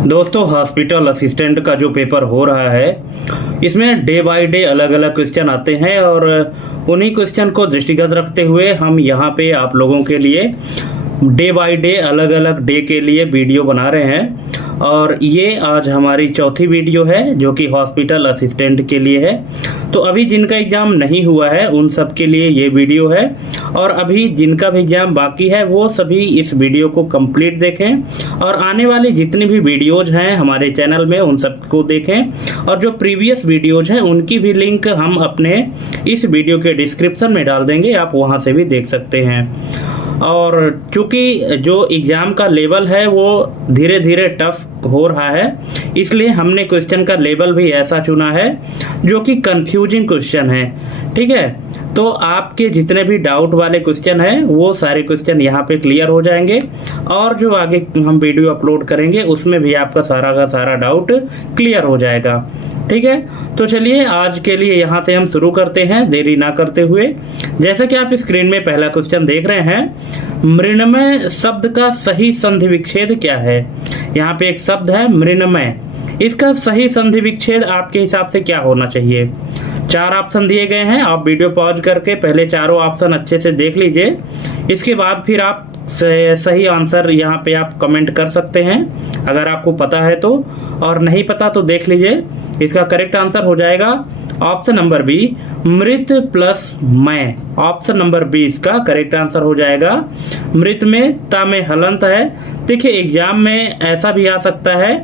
दोस्तों, hospital assistant का जो पेपर हो रहा है इसमें डे बाय डे अलग अलग क्वेश्चन आते हैं और उन्हीं क्वेश्चन को दृष्टिगत रखते हुए हम यहाँ पे आप लोगों के लिए डे बाय डे अलग अलग डे के लिए वीडियो बना रहे हैं। और ये आज हमारी चौथी वीडियो है जो कि हॉस्पिटल असिस्टेंट के लिए है। तो अभी जिनका एग्ज़ाम नहीं हुआ है उन सब के लिए ये वीडियो है, और अभी जिनका भी एग्ज़ाम बाकी है वो सभी इस वीडियो को कंप्लीट देखें और आने वाली जितनी भी वीडियोज़ हैं हमारे चैनल में उन सबको देखें। और जो प्रीवियस वीडियोज़ हैं उनकी भी लिंक हम अपने इस वीडियो के डिस्क्रिप्शन में डाल देंगे, आप वहाँ से भी देख सकते हैं। और चूँकि जो एग्ज़ाम का लेवल है वो धीरे धीरे टफ हो रहा है, इसलिए हमने क्वेश्चन का लेवल भी ऐसा चुना है जो कि कंफ्यूजिंग क्वेश्चन है। ठीक है, तो आपके जितने भी डाउट वाले क्वेश्चन हैं वो सारे क्वेश्चन यहाँ पे क्लियर हो जाएंगे, और जो आगे हम वीडियो अपलोड करेंगे उसमें भी आपका सारा का सारा डाउट क्लियर हो जाएगा। ठीक है, तो चलिए आज के लिए यहाँ से हम शुरू करते हैं देरी ना करते हुए। जैसा कि आप स्क्रीन में पहला क्वेश्चन देख रहे हैं, मृण्मय शब्द का सही संधि विच्छेद क्या है। यहाँ पे एक शब्द है मृण्मय, इसका सही संधि विच्छेद आपके हिसाब से क्या होना चाहिए। 4 ऑप्शन दिए गए हैं, आप वीडियो पॉज करके पहले चारों ऑप्शन अच्छे से देख लीजिए, इसके बाद फिर आप सही आंसर यहाँ पे आप कमेंट कर सकते हैं अगर आपको पता है तो, और नहीं पता तो देख लीजिए। इसका करेक्ट आंसर हो जाएगा ऑप्शन नंबर बी, मृत प्लस मैं। ऑप्शन नंबर बी इसका करेक्ट आंसर हो जाएगा। मृत में ता में हलंत है। देखिए एग्जाम में ऐसा भी आ सकता है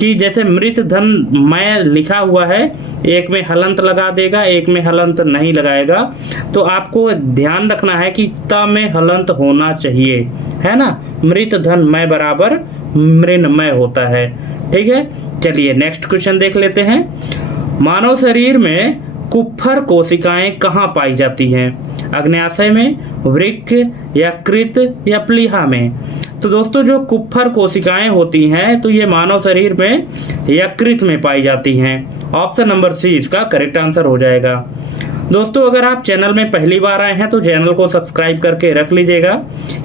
कि जैसे मृत धन मैं लिखा हुआ है, एक में हलंत लगा देगा एक में हलंत नहीं लगाएगा, तो आपको ध्यान रखना है कि ता में हलंत होना चाहिए, है ना। मृत धन मैं बराबर मृण्मय होता है। ठीक है, चलिए नेक्स्ट क्वेश्चन देख लेते हैं। मानव शरीर में कुप्फर कोशिकाएं कहाँ पाई जाती हैं। अग्न्याशय में, वृक्क, यकृत या प्लीहा में। तो दोस्तों जो कुप्फर कोशिकाएं होती हैं तो ये मानव शरीर में यकृत में पाई जाती हैं। ऑप्शन नंबर सी इसका करेक्ट आंसर हो जाएगा। दोस्तों अगर आप चैनल में पहली बार आए हैं तो चैनल को सब्सक्राइब करके रख लीजिएगा,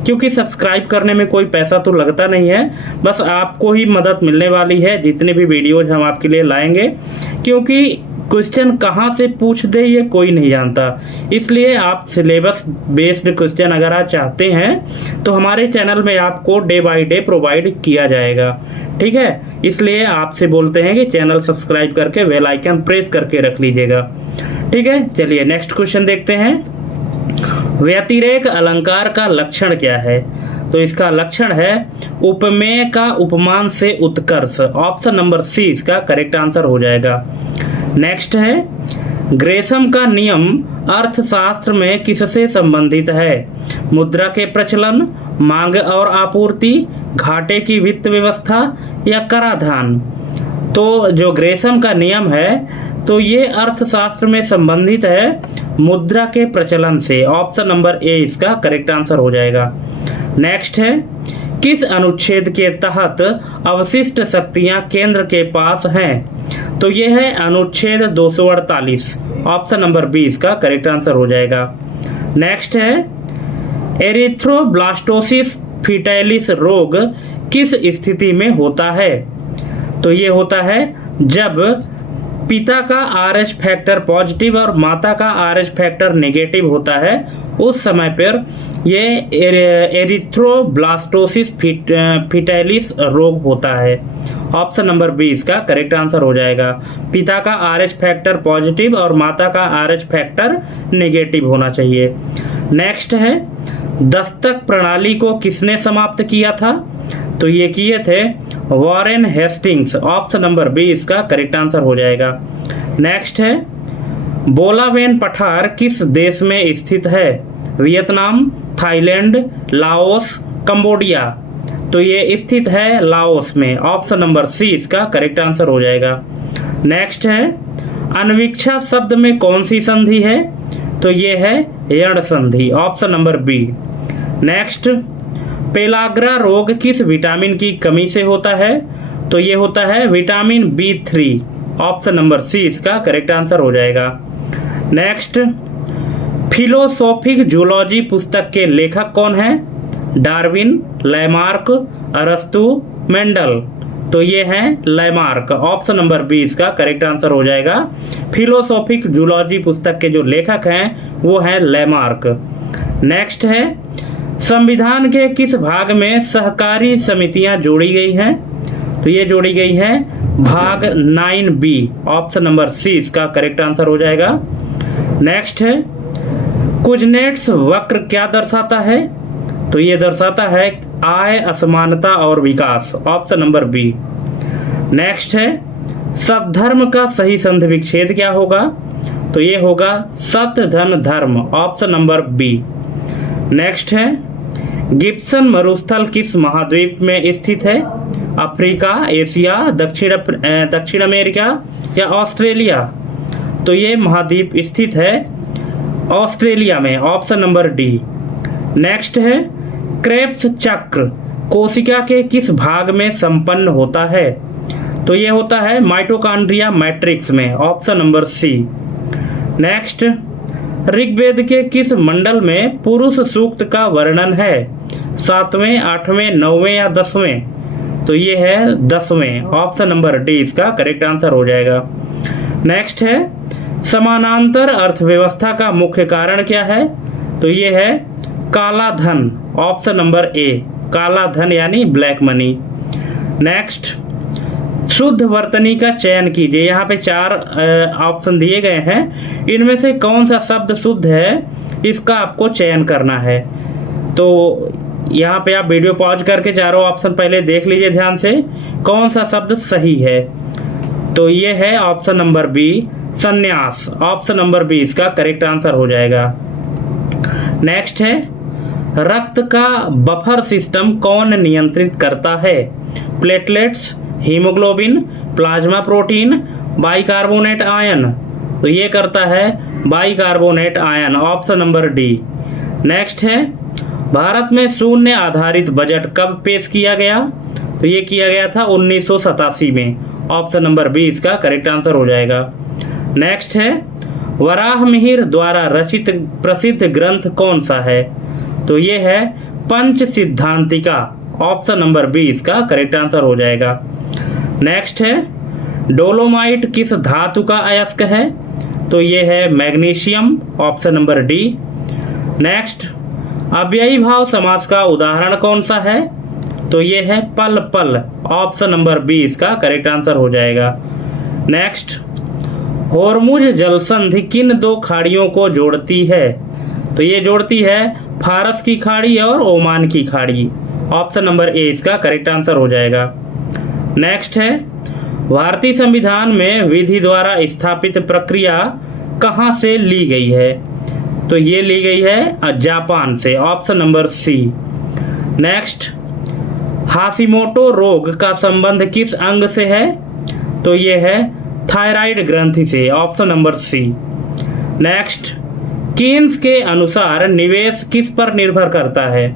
क्योंकि सब्सक्राइब करने में कोई पैसा तो लगता नहीं है, बस आपको ही मदद मिलने वाली है जितने भी वीडियोज हम आपके लिए लाएंगे, क्योंकि क्वेश्चन कहाँ से पूछ दे ये कोई नहीं जानता। इसलिए आप सिलेबस बेस्ड क्वेश्चन अगर आप चाहते हैं तो हमारे चैनल में आपको डे बाय डे प्रोवाइड किया जाएगा। ठीक है, इसलिए आपसे बोलते हैं कि चैनल सब्सक्राइब करके बेल आइकन प्रेस करके रख लीजिएगा। ठीक है, चलिए नेक्स्ट क्वेश्चन देखते हैं। व्यतिरेक अलंकार का लक्षण क्या है। तो इसका लक्षण है उपमेय का उपमान से उत्कर्ष। ऑप्शन नंबर सी इसका करेक्ट आंसर हो जाएगा। नेक्स्ट है, ग्रेसम का नियम अर्थशास्त्र में किससे संबंधित है। मुद्रा के प्रचलन, मांग और आपूर्ति, घाटे की वित्त व्यवस्था या कराधान। तो जो ग्रेसम का नियम है तो ये अर्थशास्त्र में संबंधित है मुद्रा के प्रचलन से। ऑप्शन नंबर ए इसका करेक्ट आंसर हो जाएगा। नेक्स्ट है, किस अनुच्छेद के तहत अवशिष्ट शक्तियां केंद्र के पास हैं। तो ये है अनुच्छेद 248। ऑप्शन नंबर बी इसका करेक्ट आंसर हो जाएगा। नेक्स्ट है, एरिथ्रोब्लास्टोसिस फीटैलिस रोग किस स्थिति में होता है। तो ये होता है जब पिता का RH फैक्टर पॉजिटिव और माता का RH फैक्टर नेगेटिव होता है, उस समय पर ये एरिथ्रोब्लास्टोसिस फीटैलिस रोग होता है। ऑप्शन नंबर बी इसका करेक्ट आंसर हो जाएगा। पिता का RH फैक्टर पॉजिटिव और माता का RH फैक्टर नेगेटिव होना चाहिए। नेक्स्ट है, दस्तक प्रणाली को किसने समाप्त किया था। तो ये किए थे Warren Hastings. Option number B इसका करेक्ट आंसर हो जाएगा। नेक्स्ट है, बोलावेन पठार किस देश में स्थित है। Vietnam, Thailand, Laos, Cambodia. तो ये स्थित है लाओस में। ऑप्शन नंबर सी इसका करेक्ट आंसर हो जाएगा। नेक्स्ट है, अन्वीक्षा शब्द में कौन सी संधि है। तो ये है यण संधि। Option number B. Next, pellagra रोग किस विटामिन की कमी से होता है। तो ये होता है vitamin B3। Option number C इसका करेक्ट आंसर हो जाएगा। नेक्स्ट, फिलोसोफिक जूलॉजी पुस्तक के लेखक कौन है। डार्विन, लैमार्क, अरस्तु, मेंडल। तो ये है लैमार्क। ऑप्शन नंबर बी इसका करेक्ट आंसर हो जाएगा। फिलोसॉफिक जूलॉजी पुस्तक के जो लेखक हैं वो हैं लैमार्क। नेक्स्ट है, संविधान के किस भाग में सहकारी समितियां जोड़ी गई हैं? तो ये जोड़ी गई है भाग 9B। ऑप्शन नंबर सी इसका करेक्ट आंसर हो जाएगा। नेक्स्ट है, कुजनेट्स वक्र क्या दर्शाता है? तो ये दर्शाता है आय, असमानता और विकास। Option number B. नेक्स्ट है, सद्धर्म का सही संधि विच्छेद क्या होगा? तो ये होगा सत धन धर्म। Option number B. नेक्स्ट है, गिब्सन मरुस्थल किस महाद्वीप में स्थित है? अफ्रीका, एशिया, दक्षिण अमेरिका या ऑस्ट्रेलिया? तो ये महाद्वीप स्थित है ऑस्ट्रेलिया में। Option number D. नेक्स्ट है, क्रेब्स चक्र कोशिका के किस भाग में संपन्न होता है? तो ये होता है माइटोकॉन्ड्रिया मैट्रिक्स में। Option number C. Next, Rigveda के किस मंडल में पुरुष सूक्त का वर्णन है? 7वें, 8वें, 9वें या 10वें? तो ये है 10वें। ऑप्शन नंबर डी इसका करेक्ट आंसर हो जाएगा। नेक्स्ट है, समानांतर अर्थव्यवस्था का मुख्य कारण क्या है? तो ये है काला धन। ऑप्शन नंबर ए, काला धन यानी ब्लैक मनी। नेक्स्ट, शुद्ध वर्तनी का चयन कीजिए। यहाँ पे 4 ऑप्शन दिए गए हैं, इनमें से कौन सा शब्द शुद्ध है इसका आपको चयन करना है। तो यहाँ पे आप वीडियो पॉज करके चारों ऑप्शन पहले देख लीजिए ध्यान से, कौन सा शब्द सही है। तो ये है ऑप्शन नंबर बी, संन्यास। ऑप्शन नंबर बी इसका करेक्ट आंसर हो जाएगा। नेक्स्ट है, रक्त का बफर सिस्टम कौन नियंत्रित करता है? Platelets, haemoglobin, plasma protein, bicarbonate ion? तो ये करता है bicarbonate ion. Option number D. Next है, भारत में शून्य आधारित बजट कब पेश किया गया? तो ये किया गया था 1987 में। ऑप्शन नंबर बी इसका करेक्ट आंसर हो जाएगा। नेक्स्ट है, वराहमिहिर द्वारा रचित प्रसिद्ध ग्रंथ कौन सा है? तो ये है पंच सिद्धांतिका। ऑप्शन नंबर बी इसका करेक्ट आंसर हो जाएगा। नेक्स्ट है, डोलोमाइट किस धातु का अयस्क है? तो ये है magnesium. Option number D. Next, अव्ययी भाव समास का उदाहरण कौन सा है? तो ये है पल पल। ऑप्शन नंबर बी इसका करेक्ट आंसर हो जाएगा। नेक्स्ट, होर्मुज जलसंधि किन 2 खाड़ियों को जोड़ती है? तो ये जोड़ती है फारस की खाड़ी और ओमान की खाड़ी। ऑप्शन नंबर ए इसका करेक्ट आंसर हो जाएगा। नेक्स्ट है, भारतीय संविधान में विधि द्वारा स्थापित प्रक्रिया कहाँ से ली गई है? तो ये ली गई है जापान से। Option number C. Next, Hashimoto रोग का संबंध किस अंग से है? तो ये है थायराइड ग्रंथि से। Option number C. Next, Keynes के अनुसार निवेश किस पर निर्भर करता है?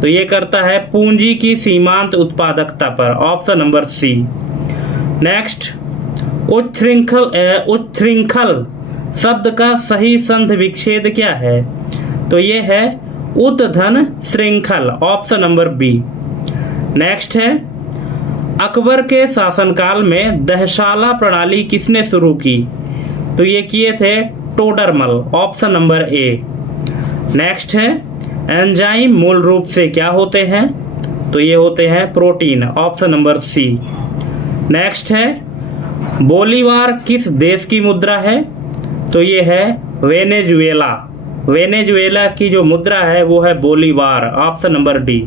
तो ये करता है पूंजी की सीमांत उत्पादकता पर। Option number C. नेक्स्ट, उच्छृंखल शब्द का सही संधि विच्छेद क्या है? तो ये है उत्धन श्रृंखल। Option number B. नेक्स्ट है, अकबर के शासनकाल में दहशाला प्रणाली किसने शुरू की? तो ये किए थे Todarmal. Option number A. Next है, एंजाइम मूल रूप से क्या होते हैं? तो ये होते हैं protein. Option number C. Next है, बोलीवार किस देश की मुद्रा है? तो ये है वेनेजुएला। वेनेजुएला की जो मुद्रा है वो है bolivar. Option number D.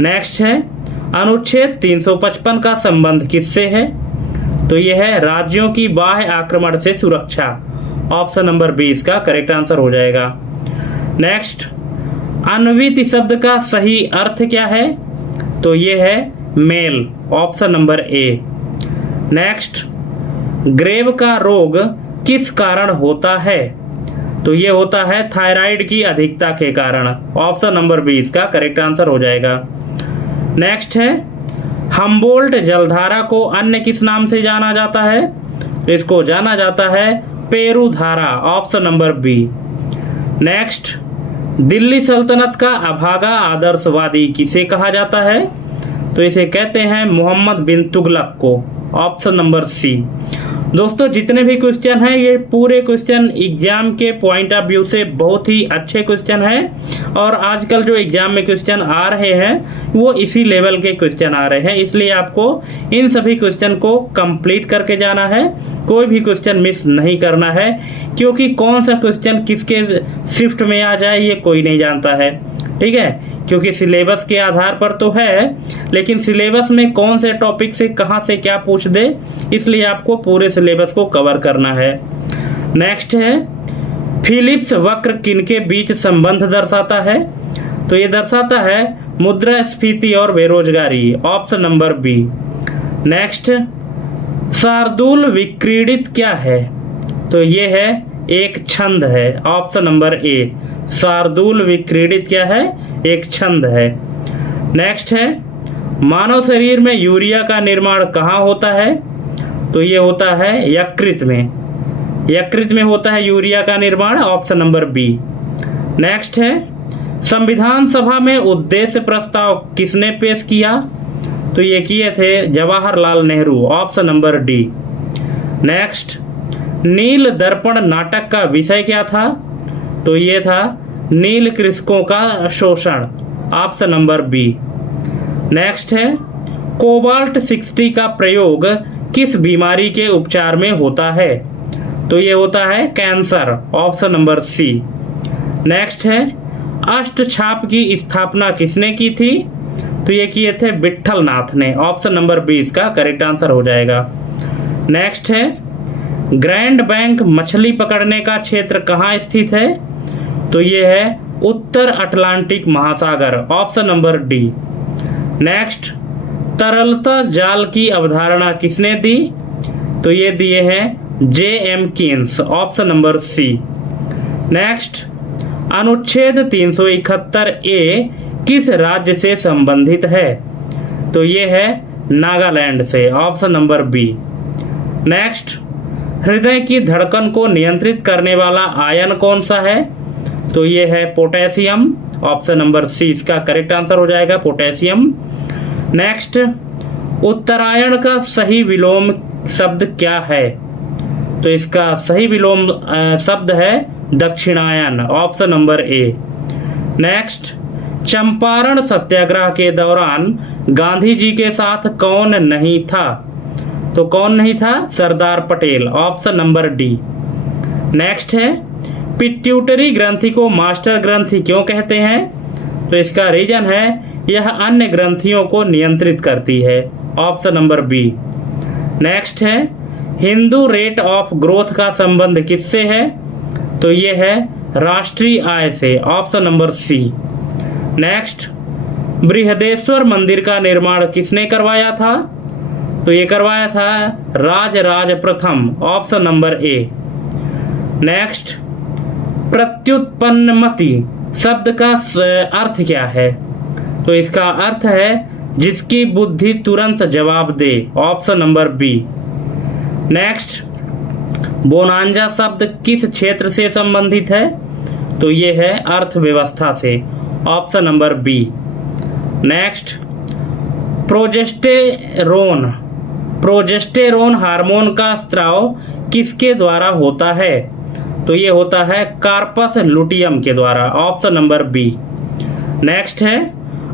Next है, अनुच्छेद 355 का संबंध किससे है? तो यह है राज्यों की बाह्य आक्रमण से सुरक्षा। ऑप्शन नंबर बी इसका करेक्ट आंसर हो जाएगा। नेक्स्ट, अन्वित शब्द का सही अर्थ क्या है? तो ये है मेल। Option number A. Next, Grave का रोग किस कारण होता है? तो ये होता है थायराइड की अधिकता के कारण। ऑप्शन नंबर बी इसका करेक्ट आंसर हो जाएगा। नेक्स्ट है, हम्बोल्ट जलधारा को अन्य किस नाम से जाना जाता है? इसको जाना जाता है पेरू धारा। Option number B. Next, Delhi सल्तनत का अभागा आदर्शवादी किसे कहा जाता है? तो इसे कहते हैं मोहम्मद बिन तुगलक को, ऑप्शन नंबर सी। दोस्तों जितने भी क्वेश्चन हैं ये पूरे क्वेश्चन एग्जाम के पॉइंट ऑफ व्यू से बहुत ही अच्छे क्वेश्चन हैं और आजकल जो एग्जाम में क्वेश्चन आ रहे हैं वो इसी लेवल के क्वेश्चन आ रहे हैं, इसलिए आपको इन सभी क्वेश्चन को कंप्लीट करके जाना है, कोई भी क्वेश्चन मिस नहीं करना है, क्योंकि कौन सा क्वेश्चन किसके शिफ्ट में आ जाए ये कोई नहीं जानता है, ठीक है। क्योंकि सिलेबस के आधार पर तो है, लेकिन सिलेबस में कौन से टॉपिक से कहां से क्या पूछ दे, इसलिए आपको पूरे सिलेबस को कवर करना है। नेक्स्ट है फिलिप्स वक्र किनके बीच संबंध दर्शाता है, तो ये दर्शाता है मुद्रास्फीति और बेरोजगारी, ऑप्शन नंबर बी। नेक्स्ट शार्दुल विक्रीडित क्या है, तो ये है एक छंद है, ऑप्शन नंबर ए। शार्दुल विक्रीडित क्या है, एक छंद है। नेक्स्ट है मानव शरीर में यूरिया का निर्माण कहाँ होता है, तो ये होता है यकृत में, यकृत में होता है यूरिया का निर्माण, ऑप्शन नंबर बी। नेक्स्ट है संविधान सभा में उद्देश्य प्रस्ताव किसने पेश किया, तो ये किए थे Jawaharlal Nehru, option number D. Next Nil Darpan नाटक का विषय क्या था, तो ये था नील कृषकों का शोषण, ऑप्शन नंबर बी। नेक्स्ट है कोबाल्ट 60 का प्रयोग किस बीमारी के उपचार में होता है, तो ये होता है cancer, option number C. Next है अष्टछाप की स्थापना किसने की थी, तो ये किए थे विट्ठल नाथ ने, ऑप्शन नंबर बी इसका करेक्ट आंसर हो जाएगा। नेक्स्ट है ग्रैंड बैंक मछली पकड़ने का क्षेत्र कहाँ स्थित है, तो ये है उत्तर अटलांटिक महासागर, ऑप्शन नंबर डी। नेक्स्ट तरलता जाल की अवधारणा किसने दी, तो ये दिए हैं J.M. Keynes, option number C. Next अनुच्छेद 371 ए किस राज्य से संबंधित है, तो ये है नागालैंड से, ऑप्शन नंबर बी। नेक्स्ट हृदय की धड़कन को नियंत्रित करने वाला आयन कौन सा है, तो ये है पोटेशियम, ऑप्शन नंबर सी इसका करेक्ट आंसर हो जाएगा, पोटेशियम। नेक्स्ट उत्तरायण का सही विलोम शब्द क्या है, तो इसका सही विलोम शब्द है दक्षिणायन, option number A. Next Champaran Satyagraha के दौरान गांधी जी के साथ कौन नहीं था, तो कौन नहीं था, Sardar Patel, option number D. Next है पिट्यूटरी ग्रंथि को मास्टर ग्रंथि क्यों कहते हैं, तो इसका रीजन है यह अन्य ग्रंथियों को नियंत्रित करती है, ऑप्शन नंबर बी। नेक्स्ट है हिंदू रेट ऑफ ग्रोथ का संबंध किससे है, तो ये है राष्ट्रीय आय से, option number C. Next Brihadeshwara मंदिर का निर्माण किसने करवाया था, तो ये करवाया था राजराज प्रथम, ऑप्शन नंबर ए। नेक्स्ट प्रत्युत्पन्नमति शब्द का अर्थ क्या है, तो इसका अर्थ है जिसकी बुद्धि तुरंत जवाब दे, option number B. Next bonanza शब्द किस क्षेत्र से संबंधित है, तो ये है अर्थव्यवस्था से, option number B. Next progesterone hormone का स्त्राव किसके द्वारा होता है, तो ये होता है कार्पस लुटियम के द्वारा, ऑप्शन नंबर बी। नेक्स्ट है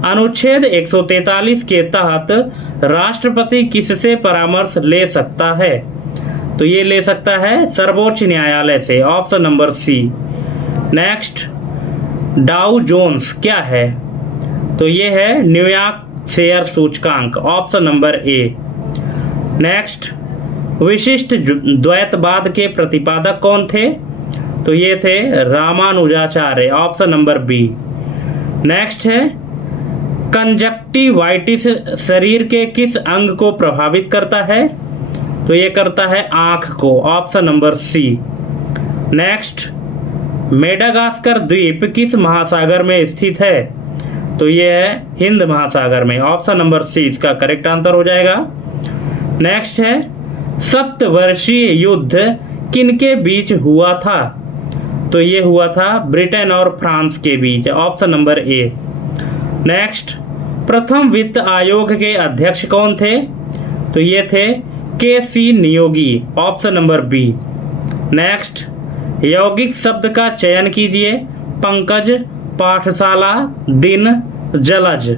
अनुच्छेद 143 के तहत राष्ट्रपति किससे परामर्श ले सकता है, तो ये ले सकता है सर्वोच्च न्यायालय से, option number C. Next Dow Jones क्या है, तो ये है न्यूयॉर्क शेयर सूचकांक, ऑप्शन नंबर ए। नेक्स्ट विशिष्ट द्वैतवाद के प्रतिपादक कौन थे, तो ये थे Ramanujacharya, option number B. Next है कंजक्टिवाइटिस शरीर के किस अंग को प्रभावित करता है, तो ये करता है आंख को, option number C. Next Madagascar द्वीप किस महासागर में स्थित है, तो ये है हिंद महासागर में, ऑप्शन नंबर सी इसका करेक्ट आंसर हो जाएगा। नेक्स्ट है सप्तवर्षीय युद्ध किनके बीच हुआ था, तो ये हुआ था ब्रिटेन और फ्रांस के बीच, ऑप्शन नंबर ए। नेक्स्ट प्रथम वित्त आयोग के अध्यक्ष कौन थे? तो ये थे के.सी. Neogy, option number B. Next, यौगिक शब्द का चयन कीजिए। पंकज, पाठशाला, दिन, जलज।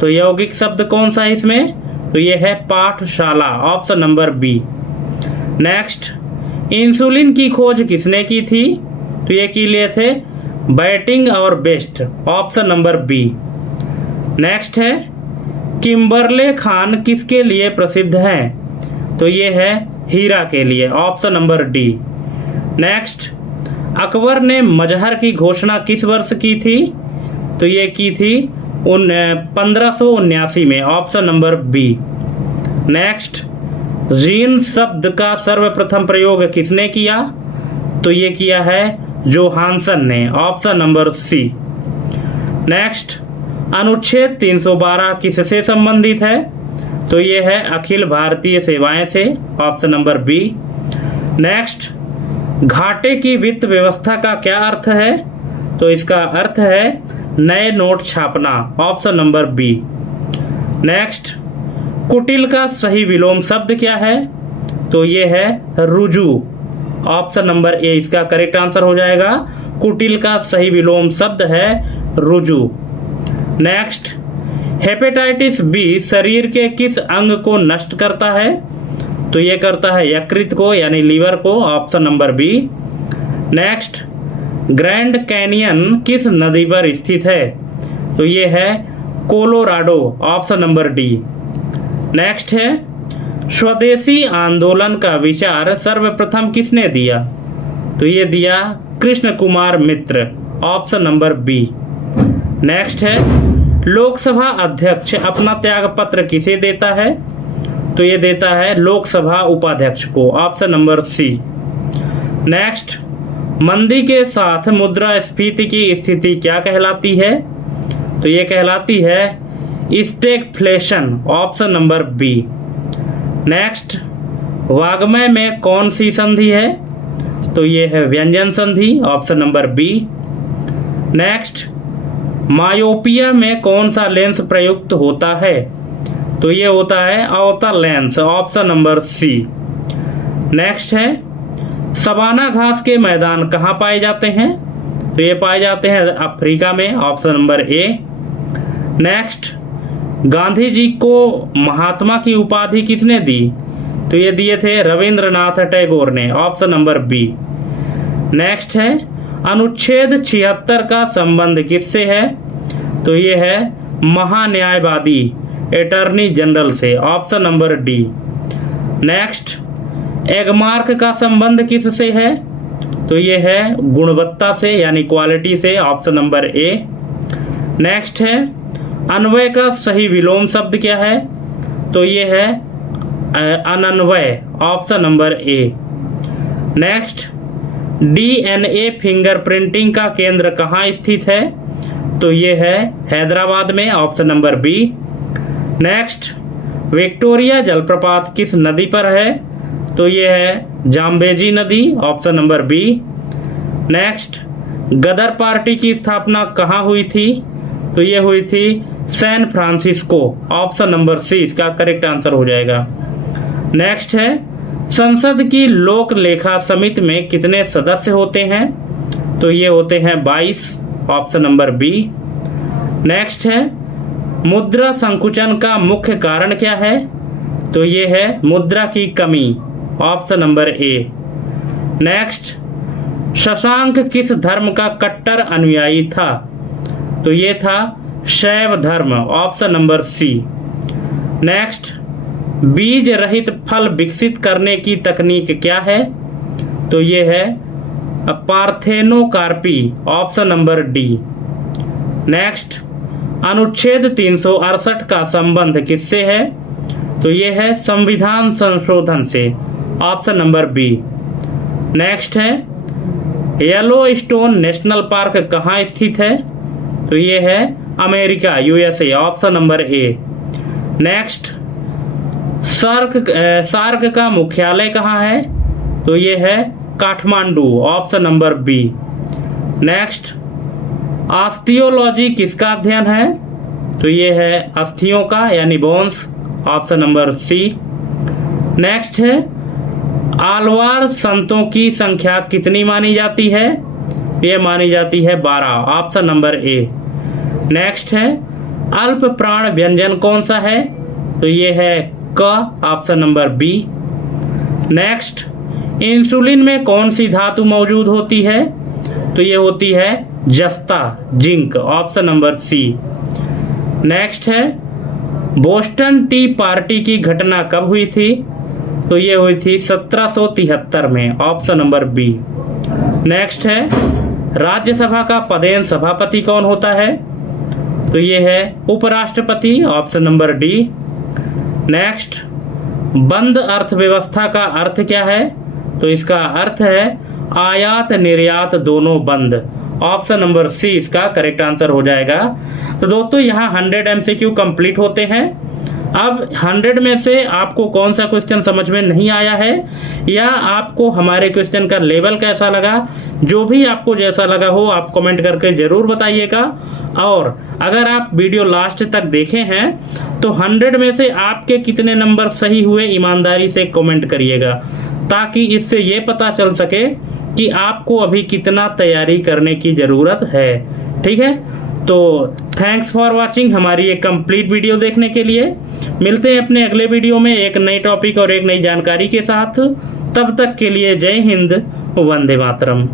तो यौगिक शब्द कौन सा है इसमें? तो ये है पाठशाला, option number B. Next, insulin की खोज किसने की थी? तो ये की लिए थे बैटिंग और Best, option number B. Next है, किम्बरले खान किसके लिए प्रसिद्ध हैं? तो ये है हीरा के लिए, option number D. Next, Akbar ने मजहर की घोषणा किस वर्ष की थी? तो ये की थी 1579 में, option number B. Next, gene शब्द का सर्वप्रथम प्रयोग किसने किया? तो ये किया है जोहानसन ने, ऑप्शन नंबर सी। नेक्स्ट, अनुच्छेद 312 किससे संबंधित है? तो ये है अखिल भारतीय सेवाएं से, ऑप्शन नंबर बी। नेक्स्ट, घाटे की वित्त व्यवस्था का क्या अर्थ है? तो इसका अर्थ है नए नोट छापना, ऑप्शन नंबर बी। नेक्स्ट, कुटिल का सही विलोम शब्द क्या है? तो ये है रुजु, ऑप्शन नंबर ए इसका करेक्ट आंसर हो जाएगा। कुटिल का सही विलोम शब्द है रुजु। नेक्स्ट, हेपेटाइटिस बी शरीर के किस अंग को नष्ट करता है? तो ये करता है यकृत को, यानी लीवर को, option number B. Next, Grand Canyon किस नदी पर स्थित है? तो ये है Colorado, option number D. Next है, स्वदेशी आंदोलन का विचार सर्वप्रथम किसने दिया? तो ये दिया कृष्ण कुमार मित्र, ऑप्शन नंबर बी। नेक्स्ट है, लोकसभा अध्यक्ष अपना त्यागपत्र किसे देता है? तो ये देता है लोकसभा उपाध्यक्ष को, ऑप्शन नंबर सी। नेक्स्ट, मंदी के साथ मुद्रास्फीति की स्थिति क्या कहलाती है? तो ये कहलाती है stagflation, option number B. Next, वाग्मय में कौन सी संधि है? तो ये है व्यंजन संधि, option number B. Next, myopia में कौन सा लेंस प्रयुक्त होता है? तो ये होता है अवतल lens, option number C. Next है, सवाना घास के मैदान कहाँ पाए जाते हैं? तो ये पाए जाते हैं अफ्रीका में, option number A. Next, Gandhi ji को महात्मा की उपाधि किसने दी? तो ये दिए थे रविंद्रनाथ टैगोर ने, ऑप्शन नंबर बी। नेक्स्ट है, अनुच्छेद 76 का संबंध किससे है? तो ये है महान्यायवादी अटॉर्नी जनरल से, option number D. Next, Agmark का संबंध किससे है? तो ये है गुणवत्ता से, यानी क्वालिटी से, ऑप्शन नंबर ए। नेक्स्ट है, अन्वय का सही विलोम शब्द क्या है? तो ये है अनन्वय, option number A. Next, DNA fingerprinting का केंद्र कहाँ स्थित है? तो ये है हैदराबाद में, option number B. Next, Victoria जलप्रपात किस नदी पर है? तो ये है जाम्बेजी नदी, option number B. Next, Ghadar party की स्थापना कहाँ हुई थी? तो ये हुई थी San Francisco, option number C इसका करेक्ट आंसर हो जाएगा। नेक्स्ट है, संसद की लोक लेखा समिति में कितने सदस्य होते हैं? तो ये होते हैं 22, ऑप्शन नंबर बी। नेक्स्ट है, मुद्रा संकुचन का मुख्य कारण क्या है? तो ये है मुद्रा की कमी, option number A. Next, Shashank किस धर्म का कट्टर अनुयायी था? तो ये था शैव धर्म, ऑप्शन नंबर सी। नेक्स्ट, बीज रहित फल विकसित करने की तकनीक क्या है? तो ये है parthenocarpy, option number D. Next, अनुच्छेद 368 का संबंध किससे है? तो ये है संविधान संशोधन से, ऑप्शन नंबर बी। नेक्स्ट है, येलोस्टोन नेशनल पार्क कहाँ स्थित है? तो ये है America, USA, option number A. Next, SAARC का मुख्यालय कहाँ है? तो ये है Kathmandu, option number B. Next, osteology किसका अध्ययन है? तो ये है अस्थियों का यानी bones, option number C. Next है आलवार संतों की संख्या कितनी मानी जाती है? ये मानी जाती है 12, ऑप्शन नंबर ए। नेक्स्ट है अल्प प्राण व्यंजन कौन सा है? तो ये है क, option number B. Next insulin में कौन सी धातु मौजूद होती है? तो ये होती है जस्ता, zinc, option number C. Next है बोस्टन टी पार्टी की घटना कब हुई थी? तो ये हुई थी 1773 में, ऑप्शन नंबर बी। नेक्स्ट है राज्यसभा का पदेन सभापति कौन होता है? तो ये है उपराष्ट्रपति, ऑप्शन नंबर डी। नेक्स्ट बंद अर्थव्यवस्था का अर्थ क्या है? तो इसका अर्थ है आयात निर्यात दोनों बंद, ऑप्शन नंबर सी इसका करेक्ट आंसर हो जाएगा। तो दोस्तों यहाँ 100 MCQ कंप्लीट होते हैं। अब 100 में से आपको कौन सा क्वेश्चन समझ में नहीं आया है या आपको हमारे क्वेश्चन का लेवल कैसा लगा, जो भी आपको जैसा लगा हो आप कमेंट करके ज़रूर बताइएगा। और अगर आप वीडियो लास्ट तक देखे हैं तो 100 में से आपके कितने नंबर सही हुए ईमानदारी से कमेंट करिएगा, ताकि इससे ये पता चल सके कि आपको अभी कितना तैयारी करने की ज़रूरत है। ठीक है, तो थैंक्स फॉर वाचिंग हमारी एक कंप्लीट वीडियो देखने के लिए। मिलते हैं अपने अगले वीडियो में एक नई टॉपिक और एक नई जानकारी के साथ। तब तक के लिए जय हिंद, वंदे मातरम।